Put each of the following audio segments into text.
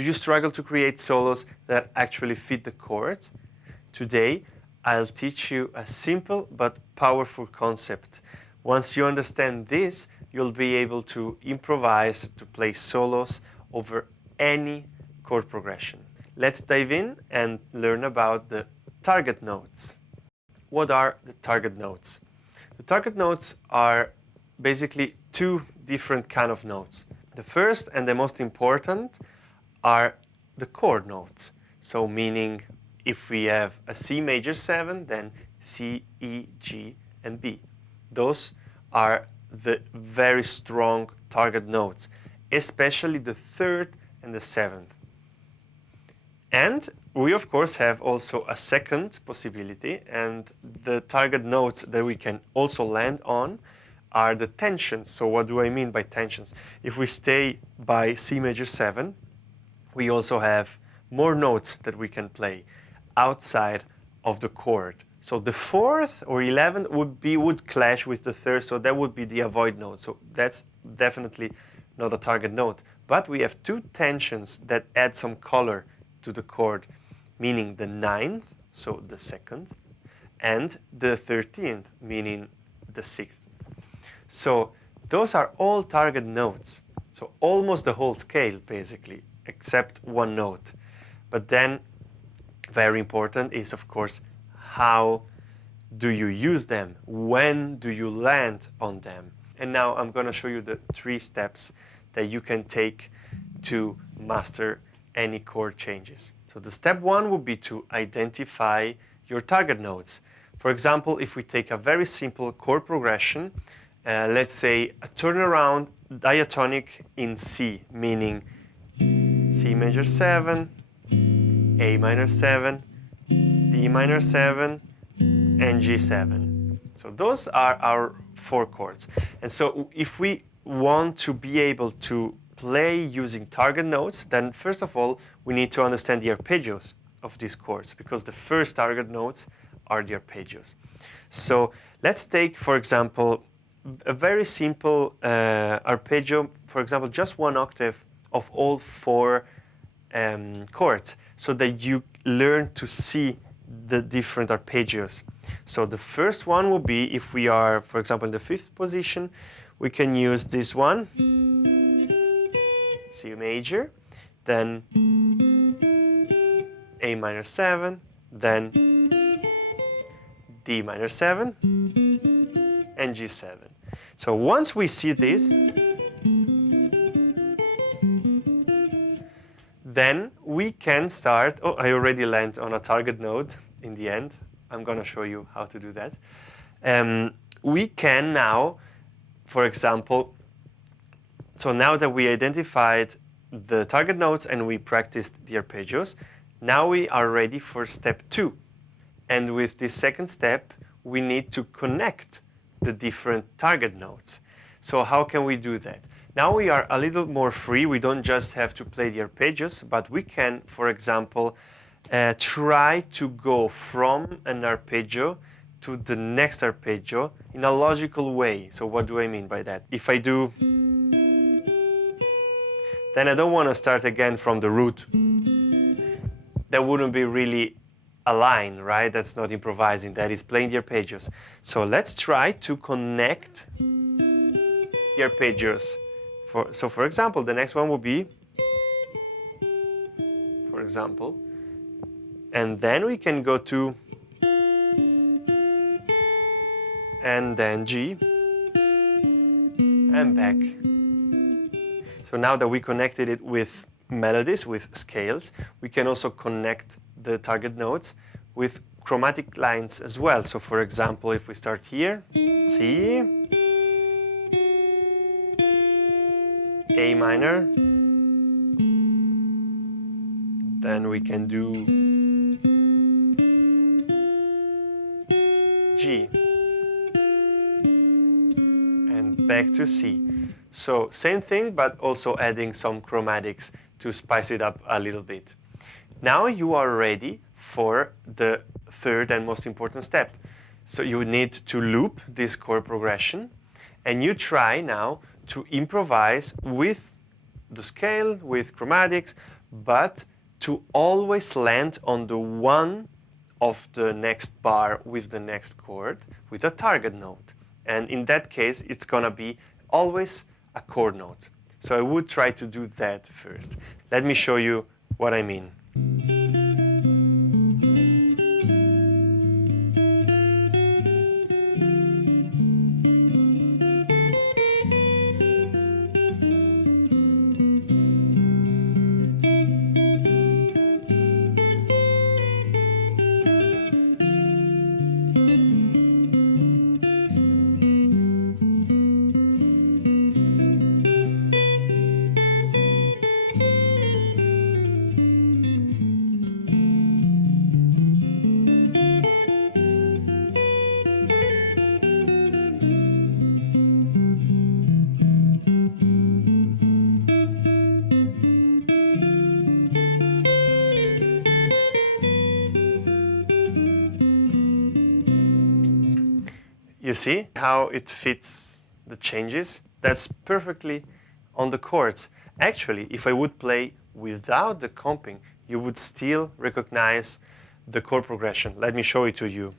Do you struggle to create solos that actually fit the chords? Today, I'll teach you a simple but powerful concept. Once you understand this, you'll be able to improvise, to play solos over any chord progression. Let's dive in and learn about the target notes. What are the target notes? The target notes are basically two different kind of notes. The first and the most important are the chord notes. So meaning if we have a C major 7, then C, E, G, and B. Those are the very strong target notes, especially the third and the seventh. And we of course have also a second possibility, and the target notes that we can also land on are the tensions. So what do I mean by tensions? If we stay by C major 7, we also have more notes that we can play outside of the chord. So the fourth or 11th would clash with the third, so that would be the avoid note. So that's definitely not a target note. But we have two tensions that add some color to the chord, meaning the 9th, so the second, and the 13th, meaning the 6th. So those are all target notes. So almost the whole scale, basically, except one note. But then, very important is, of course, how do you use them? When do you land on them? And now I'm going to show you the 3 steps that you can take to master any chord changes. So the step 1 would be to identify your target notes. For example, if we take a very simple chord progression, let's say a turnaround diatonic in C, meaning C major 7, A minor 7, D minor 7, and G7. So those are our 4 chords. And so if we want to be able to play using target notes, then first of all, we need to understand the arpeggios of these chords, because the first target notes are the arpeggios. So let's take, for example, a very simple arpeggio, for example, just 1 octave of all 4 chords, so that you learn to see the different arpeggios. So the first one will be, if we are, for example, in the 5th position, we can use this one, C major, then A minor 7, then D minor 7, and G7. So once we see this, then we can start. Oh, I already land on a target note in the end. I'm going to show you how to do that. We can now, for example, so now that we identified the target notes and we practiced the arpeggios, now we are ready for step 2. And with this second step, we need to connect the different target notes. So how can we do that? Now we are a little more free. We don't just have to play the arpeggios, but we can, for example, try to go from an arpeggio to the next arpeggio in a logical way. So what do I mean by that? If I do, then I don't want to start again from the root. That wouldn't be really a line, right? That's not improvising, that is playing the arpeggios. So let's try to connect the arpeggios. So for example, the next one will be, for example, and then we can go to, and then G, and back. So now that we connected it with melodies, with scales, we can also connect the target notes with chromatic lines as well. So for example, if we start here, C, A minor, then we can do G, and back to C. So same thing, but also adding some chromatics to spice it up a little bit. Now you are ready for the third and most important step. So you need to loop this chord progression, and you try now to improvise with the scale, with chromatics, but to always land on the one of the next bar with the next chord with a target note. And in that case, it's gonna be always a chord note. So I would try to do that first. Let me show you what I mean. You see how it fits the changes? That's perfectly on the chords. Actually, if I would play without the comping, you would still recognize the chord progression. Let me show it to you.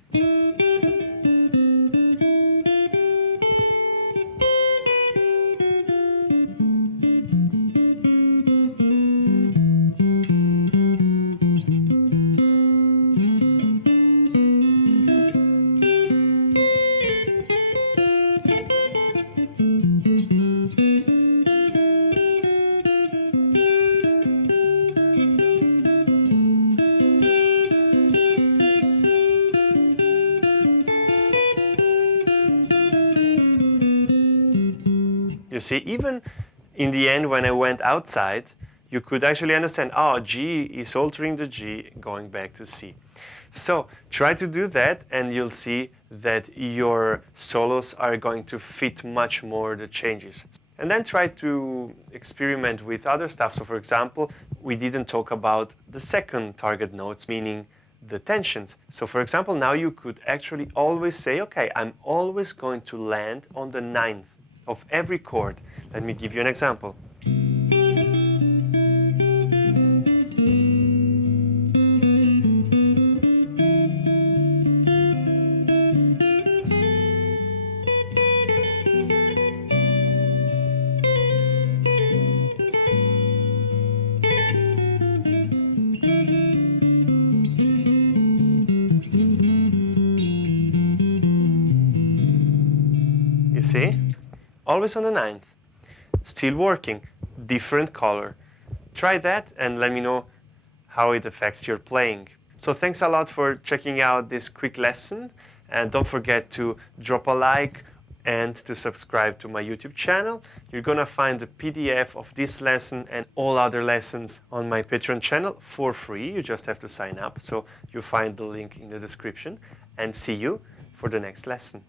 You see, even in the end, when I went outside, you could actually understand, oh, G is altering the G, going back to C. So try to do that, and you'll see that your solos are going to fit much more the changes. And then try to experiment with other stuff. So for example, we didn't talk about the second target notes, meaning the tensions. So for example, now you could actually always say, okay, I'm always going to land on the ninth of every chord. Let me give you an example. You see? Always on the ninth. Still working. Different color. Try that and let me know how it affects your playing. So thanks a lot for checking out this quick lesson, and don't forget to drop a like and to subscribe to my YouTube channel. You're gonna find the PDF of this lesson and all other lessons on my Patreon channel for free. You just have to sign up. So you'll find the link in the description, and see you for the next lesson.